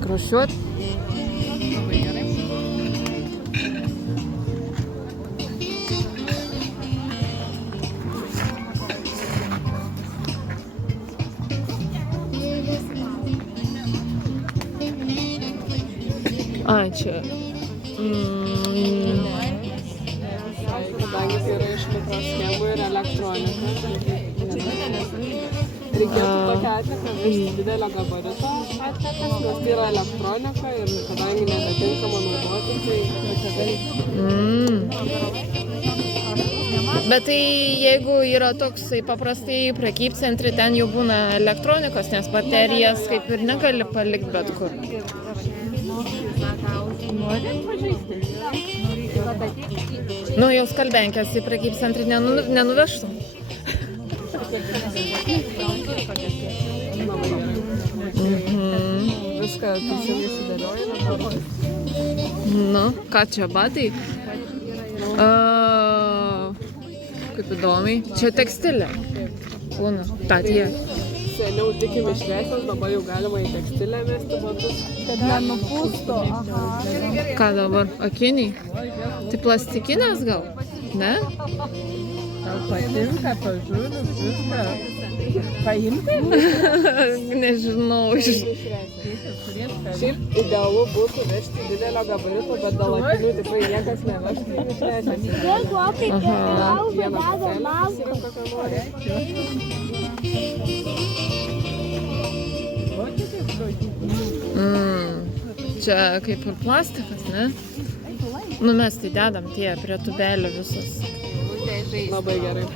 reik rušiuoti. Labai gerai. Ai, čia. Kadangi tai yra iš mikroschemų ir elektronika, reikėtų tokią atliką vežti didelio gabarito atlikas, nes tai yra elektronika ir kadangi nebetinkama naudoti, tai tokia dalyka. Bet tai jeigu yra toksai paprastai prekybcentry, ten jau būna elektronikos, nes baterijas kaip ir negali palikti bet kur. Nu, jau skalbenkės į prekybcentrį nenuvežtum. Viską teisingai sudėlioja. Nu, ką čia, batai? Kaip įdomiai. Čia tekstilė. Būna. Ta tiek. Seniau tik į mišresės, dabar jau galima į tekstilę mesti batus. Kad nenupūstų. Ką dabar? Akiniai? Tai plastikinės gal? Ne? Tau patinka, pažiūrėjau, viską. Paimti? Nežinau. Šiaip idealu būtų vežti didelio gabarito, bet dėl akinių tikrai niekas nevežtų į mišresės. Čia kaip ir plastikas, ne? Nu mes tai dedam tie prie tubelio visus. Labai gerai.